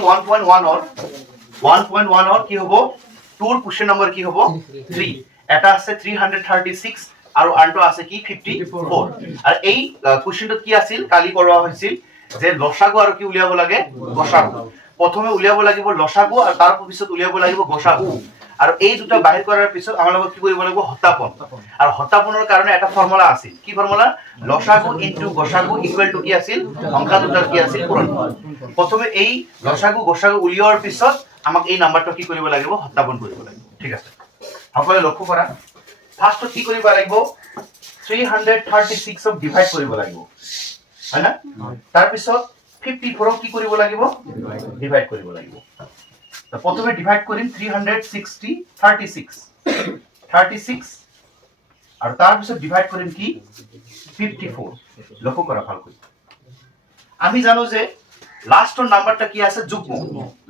1.1 or 1.1 or কি হবো 2 এর কোশ্চেন নাম্বার কি হবো 3 এটা আছে 336 আর আনটো আছে কি 54 আর এই কোশ্চেনটো কি আছিল কালি কৰোৱা হৈছিল যে লসাগু আৰু কি উলিয়াব লাগে গসাগু প্ৰথমে উলিয়াব লাগিব লসাগু আৰু তাৰ পিছত উলিয়াব লাগিব গসাগু আৰু এই দুটা বাহিৰ কৰাৰ পিছত আমাৰ লগত কি কৰিব লাগিব হতাপন আৰু হতাপনৰ কাৰণে এটা ফৰ্মুলা আছিল কি ফৰ্মুলা লসাগু ইনটু গসাগু ইকুৱেল টু কি আছিল সংখ্যা দুটাৰ কি আছিল পূৰণ প্ৰথমে এই লসাগু গসাগু উলিওৱাৰ পিছত আমাক এই নাম্বাৰটো কি কৰিব লাগিব হতাপন কৰিব লাগিব ঠিক আছে সকলোৱে লক্ষ্য কৰা ফাৰ্স্ট কি কৰিব লাগিব 336 অফ ডিভাইড কৰিব লাগিব হয় না তাৰ পিছত 54 কি কৰিব লাগিব ডিভাইড কৰিব লাগিব তো প্ৰথমে ডিভাইড কৰিম 360 36 আৰু তাৰ পিছত ডিভাইড কৰিম কি 54 লক্ষ্য কৰা ভালকৈ আমি জানো যে লাস্টৰ নাম্বাৰটা কি আছে যুগ্ম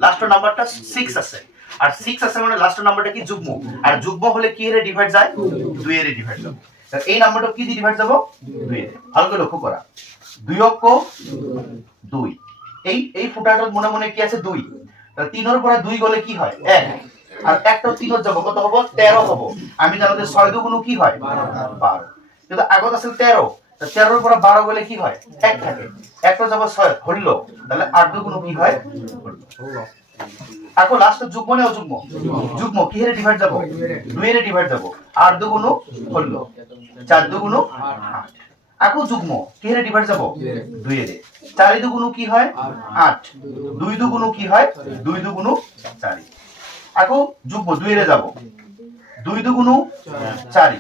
লাস্টৰ নাম্বাৰটা 6 আছে আৰ 6 আছে মানে লাস্টৰ নাম্বারটা কি যুগ্ম আর যুগ্ম হলে কি এর ডিভাইড যায় 2 এর ডিভাইড যাব তাহলে এই নাম্বারটা কি দিয়ে ডিভাইড যাব 2 এর ভালো লক্ষ্য করা 2 অক্ষ 2 এই ফুটাটার মনে মনে কি আছে 2 তাহলে 3 এর পরে 2 গলে কি হয় 1 আর একটা 3 এর যাব কত হবে 13 হবে আমি জানো যে 6 দুগুণ কি হয় 12 কিন্তু আগত আছে 13 তো 13 এর পরে 12 গলে কি হয় 1 থাকে 1 যাব 6 হলো তাহলে 8 দুগুণ কি হয় আকো লাস্ট যুগ্ম না অযুগ্ম যুগ্ম কি এর ডিভাইড যাব 2 এর ডিভাইড যাব 8 দুগুণ হলো 4 দুগুণ 8 আকো যুগ্ম কি এর ডিভাইড যাব 2 এর 4 দুগুণ কি হয় 8 2 দুগুণ কি হয় 2 দুগুণ 4 আকো যুগ্ম 2 এর যাব 2 দুগুণ 4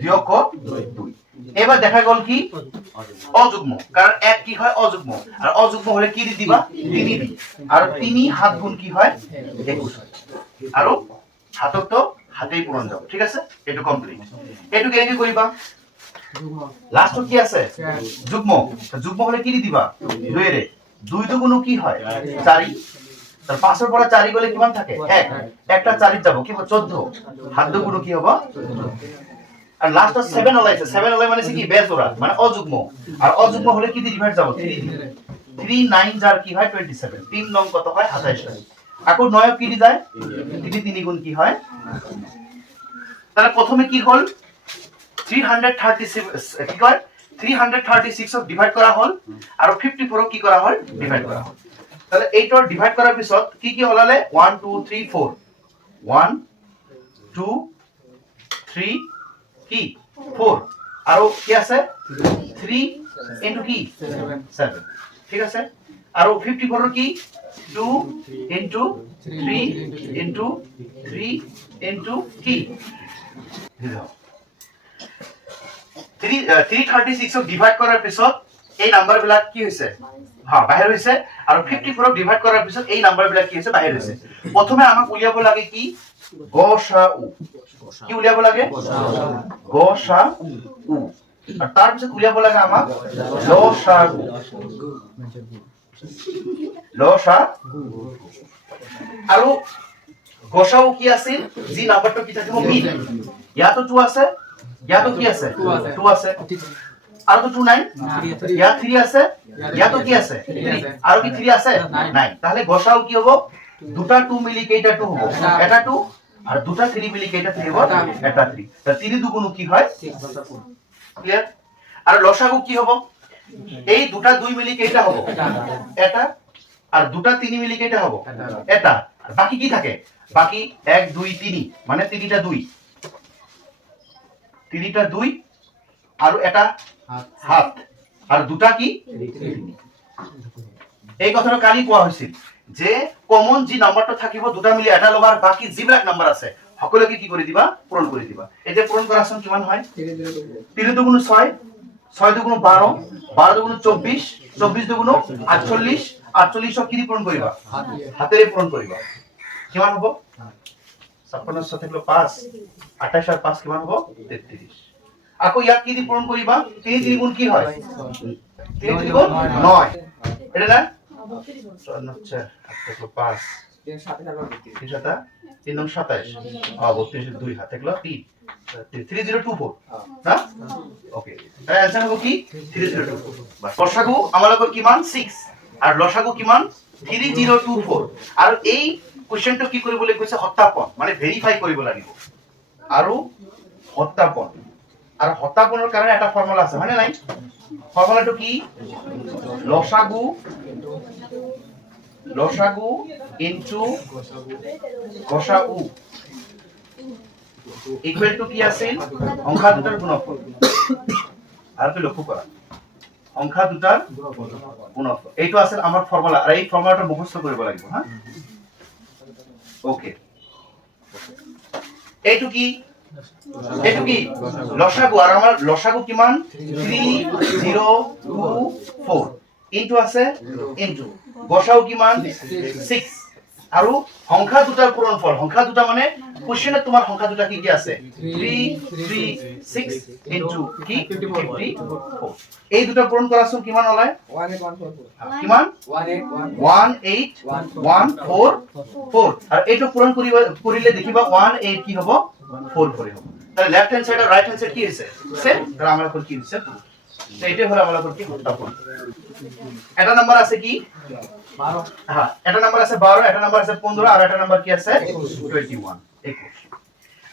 2 অক্ষ 2 এবার দেখা গেল কি অযুগ্ম কারণ এক কি হয় অযুগ্ম আর অযুগ্ম হলে কি দিবা 3 দি আর 3 হাত গুণ কি হয় 21 আর হাতক তো হাতেই পূরণ যাব ঠিক আছে এটু কমপ্লিট এটু কেনে করিবা লাস্ট কি আছে যুগ্ম যুগ্ম হলে কি দিবা 2 এর 2 দুগুণ কি হয় 4 তার 5 এর পরে 4 গলে কিমান থাকে 1 একটা 4 যাব কি হবে 14 হাত দুগুণ কি হবে আর লাস্ট 7 হলাইছে 7 হলাই মানে কি বেজোড়া মানে অযুগ্ম আর অযুগ্ম হলে কি দিয়ে ডিভাইড যাব 3 9 যার কি হয় 27 3 নং কত হয় 27 আকো 9 কি দি যায় 3 গুণ কি হয় তাহলে প্রথমে কি হল 336 কি কয় 336 অফ ডিভাইড করা হল আর 54 কি করা হল ডিভাইড করা হল তাহলে এইটোর ডিভাইড করার পিছত কি কি হলালে 1 2 3 4 1 2 3 কি 4 আৰু কি আছে 3 ইনটু কি 7 ঠিক আছে আৰু 54 কি 2 ইনটু 3 ইনটু 3 ইনটু কি 336 অফ ডিভাইড কৰাৰ পিছত এই নাম্বাৰ বিলাক কি হৈছে হ্যাঁ বাহিৰ হৈছে আৰু 54 অফ ডিভাইড কৰাৰ পিছত এই নাম্বাৰ বিলাক কি হৈছে বাহিৰ হৈছে প্ৰথমে আমাক উলিয়াব লাগে কি গসাউ কি উলিয়াব লাগে গসাউ আৰ তাৰ পিছত উলিয়াব লাগে আমাক লসাগু আৰু গসাউ কি আছিল যি নাম্বাৰটো কি থাকিব মিড ইয়াতো 2 আছে ইয়াতো কি আছে 2 আছে আৰু তো 2 নাই ইয়া 3 আছে ইয়াতো কি আছে 3 আৰু কি 3 আছে নাই তাহলে গসাউ কি হ'ব দুটা 2 মিলি কেইটা 2 হ'ব এটা 2 আর দুটা 3 মিলি কেইটা 3 হবে এটা 3 তা 3 দুগুণ কি হয় ক্লিয়ার আর লসাগু কি হবে এই দুটা 2 মিলি কেইটা হবে এটা আর দুটা 3 মিলি কেইটা হবে এটা আর বাকি কি থাকে বাকি 1 2 3 মানে 3টা 2 3টা 2 আর এটা হাত আর দুটা কি এই কথাটা কালি কোৱা হৈছিল যে কমন যি নাম্বাৰটা থাকিব দুটা মিলি এটা লবাৰ বাকি যিবিলাক নাম্বাৰ আছে সকলোকে কি কৰি দিবা পূৰণ কৰি দিবা এই যে পূৰণ কৰাচোন কিমান হয় 3 দুগুণ 6 6 দুগুণ 12 12 দুগুণ 24 24 দুগুণ 48 48 কি পূরণ কৰিবা হাতেৰে পূৰণ কৰিবা কিমান হ'ব 56 সাথে 5 28 আৰ 5 কিমান হ'ব 33 আকো ইয়াক কি পূৰণ কৰিবা 3 3 গুণ কি হয় 3 3 গুণ 9 এটা না 5 3 নং 27 32 2 হাতে গেল 3 3024 না ওকে তাই आंसर হবে কি 3024 বাস লসাগু আমাদের কিমান 6 আর লসাগু কিমান 3024 আৰু এই কোৱেশ্চনটো কি কৰিবলৈ কৈছে সত্যাপন মানে ভেৰিফাই কৰিব লাগিব আৰু সত্যাপন আৰু সত্যাপনৰ কাৰণে এটা ফৰ্মুলা আছে হয়নে নাই ফৰ্মুলাটো কি লসাগু ইনটু গসাগু ইকুৱেল টু কি আছিল সংখ্যা দুটাৰ গুণফল আৰু কি লক্ষ্য কৰা সংখ্যা দুটাৰ গুণফল এইটো আছিল আমাৰ ফৰ্মুলা আৰু এই ফৰ্মুলাটো মুখস্থ কৰিব লাগিব হা ওকে এইটো কি লসাগু আৰু আমাৰ লসাগু কিমান 3024 ইনটু আছে ইনটু গসাগু কিমান 6 আৰু সংখ্যা দুটাৰ পূৰণফল সংখ্যা দুটা মানে কোৱেশ্চনত তোমাৰ সংখ্যা দুটা কি কি আছে 336 ইনটু কি 54 এই দুটা পূৰণ কৰাচোন কিমান ওলায় 1814 কিমান 18144 আৰু এইটো পূৰণ কৰিলে দেখিবা 18 কি হ'ব 44 হ'ব তাহলে লেফট হ্যান্ড সাইড আর রাইট হ্যান্ড সাইড কি হইছে সেম তাহলে আমরা কি হইছে তো এটাই হলো আমরা কি সত্যাপন এটা নাম্বার আছে কি 12 হ্যাঁ এটা নাম্বার আছে 12 এটা নাম্বার আছে 15 আর এটা নাম্বার কি আছে 21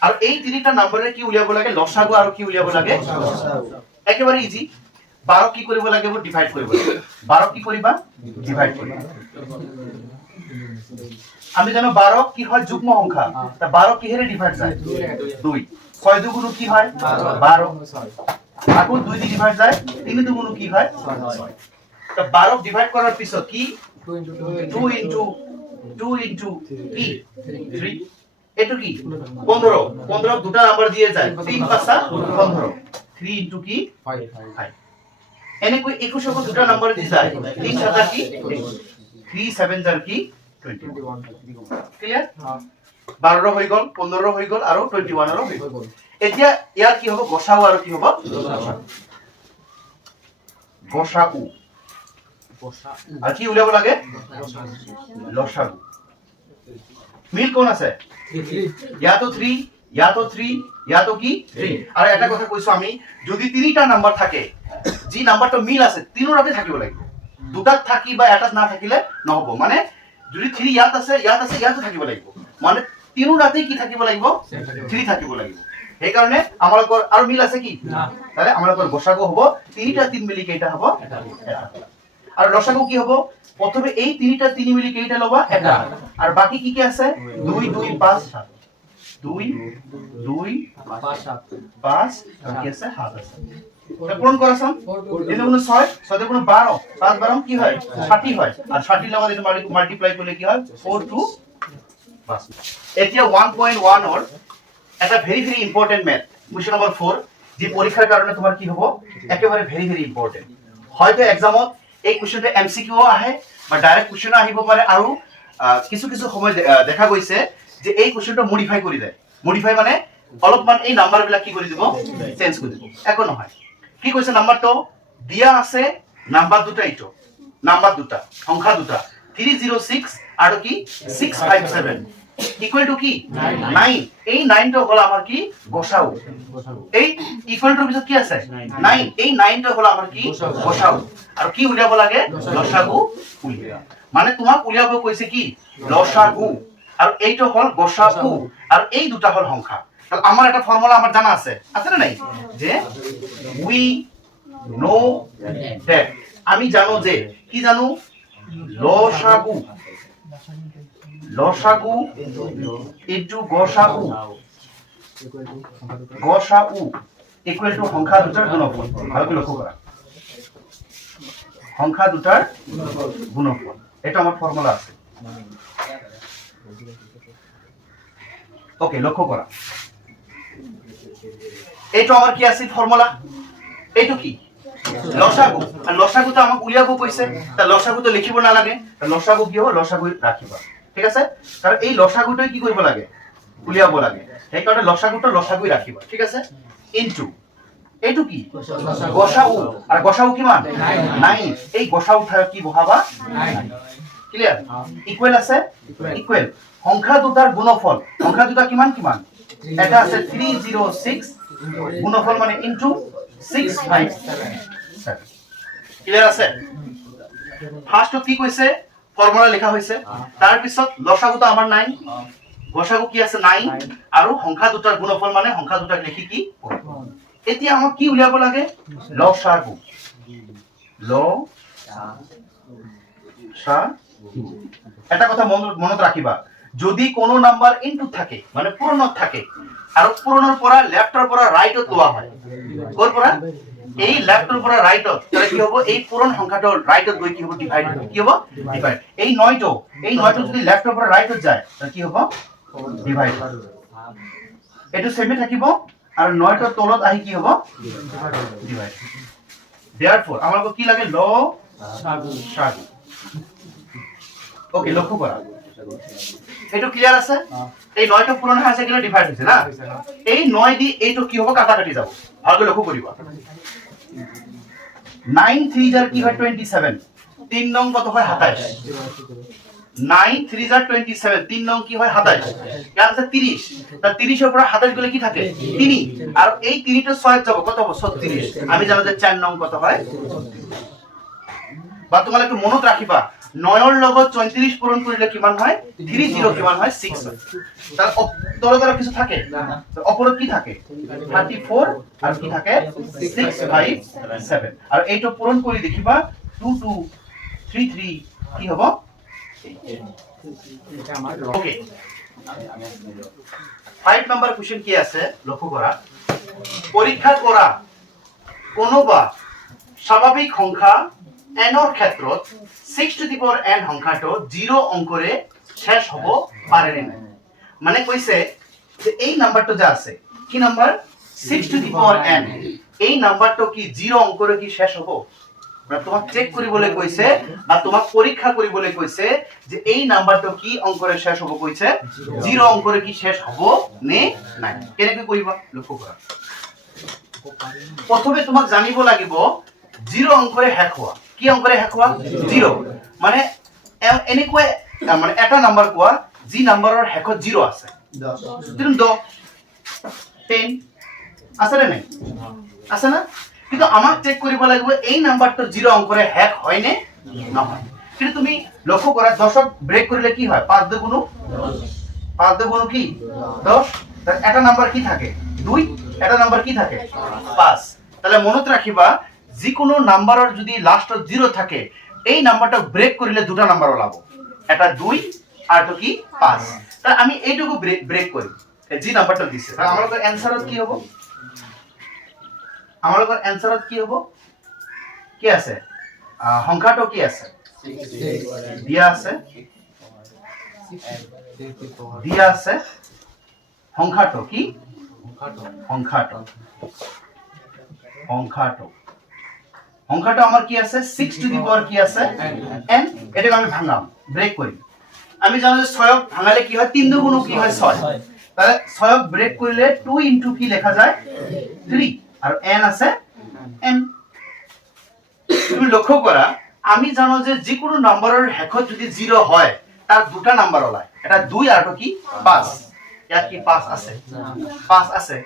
আর এই তিনটা নাম্বারের কি উলিয়াব লাগে লসাগু আর কি উলিয়াব লাগে একেবারে ইজি 12 কি কৰিব লাগিব ডিভাইড কৰিব লাগিব 12 কি কৰিবা ডিভাইড কৰিবা আমি জানো 12 কি হয় যুগ্ম সংখ্যা তা 12 কিহেৰে ডিভাইড যায় 2 6 দুগুণ কি হয় 12 আকৌ 2 দি ডিভাইড যায় 3 দুগুণ কি হয় 6 তা 12 ডিভাইড কৰাৰ পিছত কি 2 ইনটু কি 3 এটো কি 15 দুটা নাম্বার দিয়ে যায় 3 5 15 3 ইনটু কি 5 এনেকৈ 21 ক দুটা নাম্বার দি যায় 3 7 কি 3 7 jar কি 21 ক্লিয়ার 12 হৈ গল 15 হৈ গল আৰু 21 ৰ হৈ গল এতিয়া ইয়াৰ কি হ'ব গসাগু আৰু কি হ'ব গসাগু আর কি উলিয়াব লাগে লসাগু মিল কোন আছে या तो 3 या तो 3 या तो কি 3 আর এটা কথা কইছো আমি যদি তিনটা নাম্বার থাকে জি নাম্বারটা মিল আছে তিনটাতে থাকিব লাগিব দুটাত থাকি বা এটাত না থাকিলে নহব মানে যদি 3 ইয়াত আছে ইয়াত থাকিব লাগিব মানে তিনটাতে কি থাকিব লাগিব 3 থাকিব লাগিব এই কারণে আমালোকৰ আৰু মিল আছে কি না তাহলে আমালোকৰ গসাগু হ'ব তিনটা তিন মিলি কেইটা হ'ব এটা আর লসাগু কি হ'ব প্রথমে এই তিনটা তিন মিলি কেইটা লবা এটা আর বাকি কি কি আছে 2 2 5 7 2 2 5 7 5 কি আছে 7 আছে এটা পূরণ কৰাছম এনে কোন 6 6 কোন 12 5 12 কি হয় 60 হয় আর 60 লগত এটা মাল্টিপ্লাই করলে কি হয় 4 2 বাস এতিয়া 1.1 অর এটা very very important math question number 4 যে পরীক্ষার কারণে তোমার কি হবে একেবারে ভেরি ভেরি ইম্পর্টেন্ট হয়তো এক্সামত এই কোশ্চেনটা এমসিকিউ আহে বা ডাইরেক্ট কোশ্চেন আহিব পারে আৰু কিছু কিছু সময় দেখা গৈছে যে এই কোশ্চেনটা মডিফাই কৰি দেয় মডিফাই মানে অলপমান এই নাম্বাৰ বিলাক কি কৰি দিব চেঞ্জ কৰি দিব একো নহয় কি কৈছে নাম্বাৰটো দিয়া আছে নাম্বাৰ দুটা ইটো নাম্বাৰ দুটা সংখ্যা দুটা 306 আৰু কি 657 ইকুয়াল টু কি 9 এই 9 টো হল আমার কি গসাগু এই ইকুয়াল টু পিছত কি আছে 9 এই 9 টো হল আমার কি গসাগু আর কি উলিয়াব লাগে লসাগু উলিয়া মানে তোমাক উলিয়াব কৈছে কি লসাগু আর এইটো হল গসাগু আর এই দুটা হল সংখ্যা তাহলে আমার একটা ফর্মুলা আমার জানা আছে না নাই যে উই নো দ্যাট আমি জানো যে কি জানো লসাগু লসাগু ইনটু গসাগু গসাগু ইকুয়াল টু সংখ্যা দুটাৰ গুণফল ভালকৈ লক্ষ্য কৰা সংখ্যা দুটাৰ গুণফল এটা আমাৰ ফৰ্মুলা আছে ওকে লক্ষ্য কৰা এইটো আমার কি আছে ফর্মুলা এইটো কি লসাগু আর লসাগু তো আমাক উলিয়াব কৈছে তা লসাগু তো লিখিব না লাগে তা লসাগু কি হ'ব লসাগু ৰাখিবা ঠিক আছে কাৰণ এই লসাগুটো কি কৰিব লাগে উলিয়াব লাগে এই কাৰণে লসাগুটো লসাগুই ৰাখিবা ঠিক আছে ইনটু এইটো কি গসাগু আর গসাগু কিমান 9 এই গসাগু ঠাই কি বহাবা 9 ক্লিয়ার ইকুয়াল আছে ইকুয়াল সংখ্যা দুটাৰ গুণফল সংখ্যা দুটা কিমান কিমান এটা আছে 306 গুণফল মানে ইনটু 657 ক্লিয়ার আছে ফার্স্ট কি কৈছে ফৰ্মুলা লিখা হৈছে তাৰ পিছত লসাগুটো আমাৰ নাই গসাগু কি আছে 9 আৰু সংখ্যা দুটাৰ গুণফল মানে সংখ্যা দুটাক লিখি কি এতিয়া আমাক কি উলিয়াব লাগে লসাগু এটা কথা মনত ৰাখিবা যদি কোনো নাম্বাৰ ইনপুট থাকে মানে পূৰণত থাকে আৰু পূৰণৰ পৰা লেফটৰ পৰা ৰাইটত লোৱা হয় কোৰ পৰা এই লেফটৰ পৰা ৰাইটত তাহলে কি হ'ব এই পূৰণ সংখ্যাটো ৰাইটত গৈ কি হ'ব ডিভাইড হ'ব কি হ'ব ডিভাইড এই 9টো যদি লেফটৰ পৰা ৰাইটত যায় তাহলে কি হ'ব ডিভাইড এটো সেমে থাকিব আৰু 9ৰ তলত আহি কি হ'ব ডিভাইড therefore আমাক কি লাগে লসাগু ওকে লক্ষ্য কৰা এটো ক্লিয়ার আছে এই 9টা পূরণ হয়েছে কিনা ডিভাইড হইছে না এই 9 দি এইটো কি হবে কাটাকাটি যাব ভালকৈ লক্ষ্য কৰিবা 9 3 জার কি হয় 27 3 নং কত হয় 27 9 3 জার 27 3 নং কি হয় 27 ইয়ার আছে 30 তা 30 এর উপর 27 গলে কি থাকে 3 আর এই 3 টা 6 যাব কত হবে 36 আমি জানো যে 4 নং কত হয় বা তোমালে একটু মনত ৰাখিবা 9 ৰ লগত 34 পূৰণ কৰিলে কিমান হয় 30 কিমান হয় 6 হয় তাৰ তলদাৰ কিছু থাকে অপৰত কি থাকে 34 আৰু কি থাকে 657 আৰু এইটো পূৰণ কৰি দেখিবা 2233 কি হ'ব ওকে 5 নম্বৰ কোশ্চেন কি আছে লক্ষ্য কৰা পৰীক্ষা কৰা কোনোবা স্বাভাৱিক সংখ্যা n ৰ ক্ষেত্ৰত 6 টু দি পাৱাৰ n সংখ্যাটো 0 অংকৰে শেষ হ'ব পাৰে নাই মানে কৈছে যে এই নাম্বাৰটো যা আছে কি number 6 to the power n এই নাম্বাৰটো কি 0 অংকৰে কি শেষ হ'ব মানে তোমাক চেক কৰিবলৈ কৈছে আৰু তোমাক পৰীক্ষা কৰিবলৈ কৈছে যে এই নাম্বাৰটো কি অংকৰে শেষ হ'ব কৈছে 0 অংকৰে কি শেষ হ'ব নে নাই কেনেকৈ কৰিবা লক্ষ্য কৰা প্ৰথমে তোমাক জানিব লাগিব 0 অংকৰে শেষ হোৱা কি অংকৰে শেষ হোৱা 0 মানে এনেকৈ মানে এটা নাম্বাৰ কোৱা যি নাম্বাৰৰ শেষত 0 আছে 10 10 আছে নে নাই আছে না কিন্তু আমাক চেক কৰিব লাগিব এই নাম্বাৰটো 0 অংকৰে শেষ হয় নে নহয় কিন্তু তুমি লক্ষ্য কৰা 10ক ব্ৰেক কৰিলে কি হয় 5 দুগুণ 5 দুগুণ কি 10 তার এটা নাম্বার কি থাকে 2 এটা নাম্বার কি থাকে 5 তাহলে মনত ৰাখিবা যিকোনো নাম্বাৰৰ যদি লাস্টত 0 থাকে এই নাম্বাৰটা ব্ৰেক কৰিলে দুটা নাম্বার ওলাব এটা 2 আর তো কি 5 তাহলে আমি এইটুকু ব্রেক করি জি নাম্বারটা দিছে তাহলে আমাদের অ্যানসারত কি হবে আমাদের অ্যানসারত কি হবে কি আছে সংখ্যাটো কি আছে দিয়া আছে সংখ্যাটো কি সংখ্যাটো আমার কি আছে 6 টু দি পাওয়ার কি আছে n এটাকে আমি ভাঙাম ব্রেক করি আমি জানো যে 6ক ভাঙালে কি হয় 3 দুগুণ কি হয় 6 তাহলে 6ক ব্রেক করলে 2 ইনটু কি লেখা যায় 3 আর n আছে n তুমি লক্ষ্য করা আমি জানো যে যে কোনো নাম্বারের শেষত যদি 0 হয় তার দুটা নাম্বার ওলায় এটা 2 আর কি 5 ইয়াত কি 5 আছে 5 আছে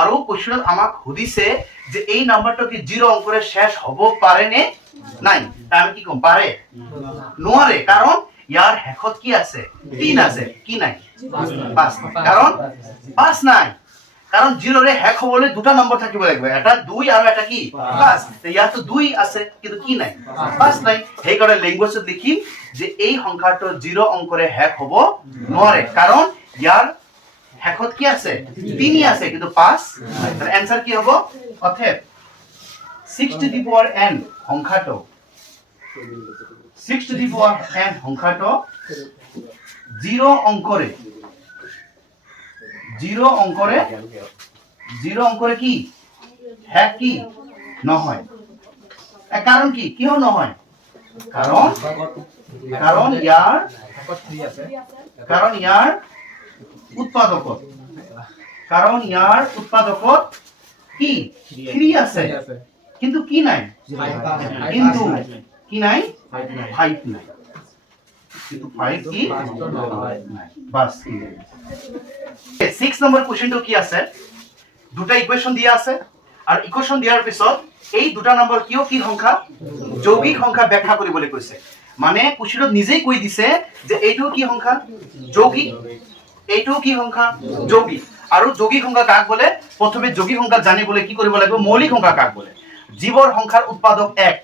আৰু কোশ্চেনত আমাক সুধিছে যে এই নাম্বাৰটো কি 0 অংকৰে শেষ হ'ব পাৰে নে নাই তাই আমি কি কম পাৰে নোৱাৰে কাৰণ ইয়াৰ শেষত কি আছে 3 আছে কি নাই 5 কাৰণ 5 নাই কাৰণ 0 ৰে শেষ হবলৈ দুটা নম্বৰ থাকিব লাগিব এটা 2 আৰু এটা কি 5 ইয়াতো 2 আছে কিন্তু কি নাই 5 নাই সেই কাৰণে ল্যাঙ্গুৱেজত লিখিম যে এই সংখ্যাটো 0 অংকৰে শেষ হ'ব নোৱাৰে কাৰণ ইয়াৰ শেষত কি আছে 3 আছে কিন্তু 5 তার आंसर কি হ'ব অতএব 6 টু দি পাওয়ার n সংখ্যাটো 6 টু দি পাওয়ার n সংখ্যাটো 0 অংকৰে 0 অংকৰে কি শেষ কি নহয় কাৰণ কি কিয় নহয় কাৰণ ইয়াৰ উৎপাদকত কি 3 আছে কিন্তু কি নাই কিন্তু কি নাই 5 নাই কিন্তু 5 কি নাই বাস 6 নম্বৰ কোশ্চেনটো কি আছে দুটা ইকুয়েশন দিয়া আছে আৰ ইকুয়েশন দিয়াৰ পিছত এই দুটা নম্বৰ কিয় কি সংখ্যা যৌগিক সংখ্যা ব্যাখ্যা কৰিবলৈ কৈছে মানে কুৱেশ্যনত নিজেই কৈ দিছে যে এইটো কি সংখ্যা যৌগিক, এইটো কি সংখ্যা যৌগিক। আৰু যৌগিক সংখ্যা কাক বোলে? প্ৰথমে যৌগিক সংখ্যা জানিবলৈ কি কৰিব লাগিব? মৌলিক সংখ্যা কাক বোলে? যিবোৰ সংখ্যাৰ উৎপাদক এক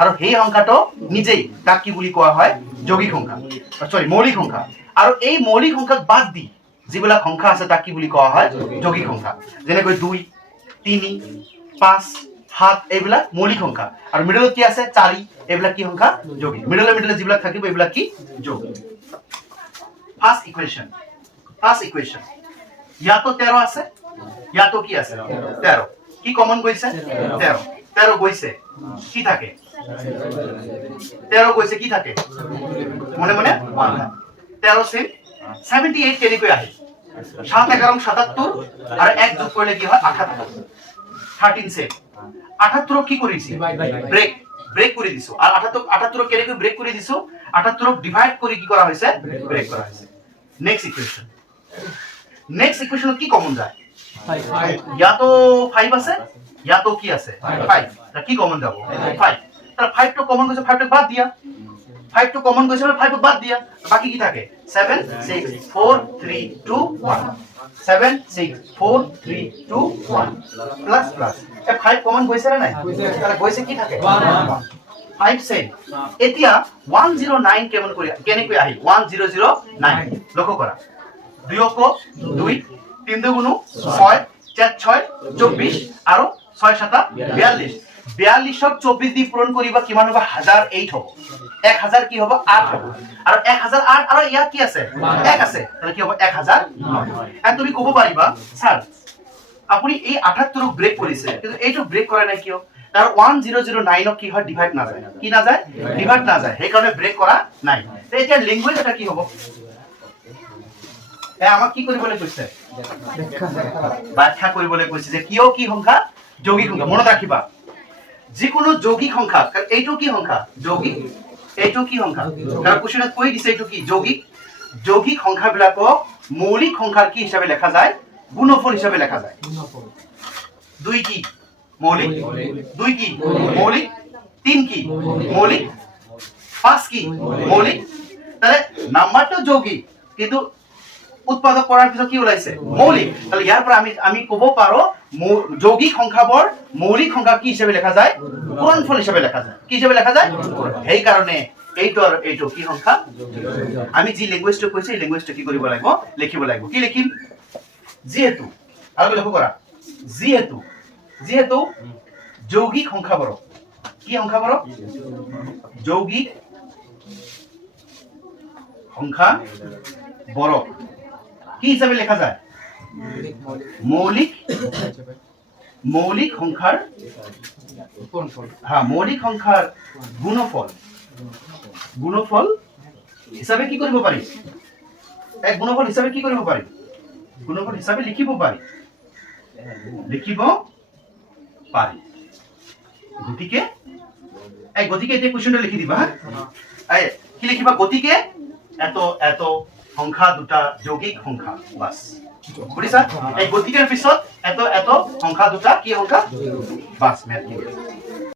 আৰু সেই সংখ্যাটো নিজেই তাক কি বুলি কোৱা হয়? যৌগিক সংখ্যা, সৰি মৌলিক সংখ্যা। আৰু এই মৌলিক সংখ্যাক বাদ দি যিবিলাক সংখ্যা আছে তাক কি বুলি কোৱা হয়? যৌগিক সংখ্যা। যেনেকৈ 2, 3, 5, 7 এইবিলাক মৌলিক সংখ্যা। আৰু মিডলত কি আছে? 4 এইবিলাক কি সংখ্যা? যৌগিক। মিডলে যিবিলাক থাকিব এইবিলাক কি? যৌগিক। ফাৰ্ষ্ট ইকুৱেশ্যন ইয়াতো 13 আছে, ইয়াতো কি আছে? 13। কি কমন গৈছে? 13 গৈছে, কি থাকে? 13 গৈছে, কি থাকে? মনে 13 sin 78 কেনেকৈ আহে? 7 11 77 আৰু 1 যোগ কৰিলে কি হয়? 78। 13 sin 78 কি কৰিছে? ব্ৰেক কৰি দিছো। আৰু 78 কেনেকৈ ব্ৰেক কৰি দিছো? 78 ডিভাইড কৰি কি কৰা হৈছে? ব্ৰেক কৰা হৈছে। নেক্সট ইকুৱেশ্যনত কি কমন যায়? ইয়াতো 5 আছে, ইয়াতো কি আছে? 5। কি কমন যাব? 5। তাহলে 5 টো কমন গৈছে, 5 টো বাদ দিয়া। 5 টো কমন গৈছে, 5 টো বাদ দিয়া। বাকি কি থাকে? 7 6 4 3 2 1। 7 6 4 3 2 1 প্লাস প্লাস। এ 5 কমন গৈছে না নাই? তাহলে গৈছে, কি থাকে? 5 সেন। এতিয়া 109 কেনেকৈ আহিল? 1009 লক্ষ্য কৰা। 2 অক 2, 3 দুগুণ 6, 4 6 24 আৰু 6 7 42। 42ক 24 দি পূৰণ কৰিবা কিমান হ'ব? 1008 হ'ব। 1000 কি হ'ব? 8 হ'ব। আৰু 1008 আৰু ইয়াত কি আছে? 1 আছে, তাহলে কি হ'ব? 1009। আৰু তুমি ক'ব পাৰিবা স্যাৰ আপুনি এই 78ক ব্ৰেক কৰিছে কিন্তু এইটো ব্ৰেক কৰা নাই কিয়? তাৰ 1009ক কি হয়? ডিভাইড নাযায়। কি নাযায়? ডিভাইড নাযায়, সেই কাৰণে ব্ৰেক কৰা নাই। এতিয়া ল্যাঙ্গুৱেজ এটা কি হ'ব? আমাক কি কৰিবলৈ কৈছে? ব্যাখ্যা কৰিবলৈ কৈছে যে কিয় কি সংখ্যা? যৌগিক সংখ্যা। মনত ৰাখিবা, যিকোনো যৌগিক সংখ্যা, এইটো কি সংখ্যা? যৌগিক। এইটো কি সংখ্যা? তাৰ কোৱেশ্যনত কৈ দিছে এইটো কি? যৌগিক। যৌগিক সংখ্যাবিলাকক মৌলিক সংখ্যাৰ কি হিচাপে লেখা যায়? গুণফল হিচাপে লেখা যায়। 2 কি? মৌলিক। 2 কি? মৌলিক। 3 কি? মৌলিক। 5 কি? মৌলিক। তাহলে নাম্বারটো যৌগিক কিন্তু উৎপাদক কৰাৰ পিছত কি ওলাইছে? মৌলিক। তাহলে ইয়াৰ পৰা আমি ক'ব পাৰো যৌগিক সংখ্যাবোৰ মৌলিক সংখ্যা কি হিচাপে লেখা যায়? গুণনফল হিচাপে লেখা যায়। কি হিচাপে লেখা যায়? সেই কাৰণে এইটো আৰু এইটো কি সংখ্যা? আমি যি ল্যাঙ্গুৱেজটো কৈছে এই ল্যাঙ্গুৱেজটো কি কৰিব লাগিব? লিখিব লাগিব। কি লিখিম? যিহেতু, আৰু লক্ষ্য কৰা, যিহেতু যৌগিক সংখ্যাবোৰ কি সংখ্যাবোৰ? যৌগিক সংখ্যাবোৰ কি হিচাপে লেখা যায়? মৌলিক সংখ্যাৰ মৌলিক সংখ্যাৰ গুণফল হিচাপে কি কৰিব পাৰি? এক গুণফল হিচাপে কি কৰিব পাৰি? গুণফল হিচাপে লিখিব পাৰি। গতিকে এতিয়া কুৱেশ্যনটো লিখি দিবা। কি লিখিবা? গতিকে এত সংখ্যা দুটা যৌগিক সংখ্যা। বাস বুজিছা? এই গতিকেৰ পিছত এত সংখ্যা দুটা কি সংখ্যা? বাস মেথ।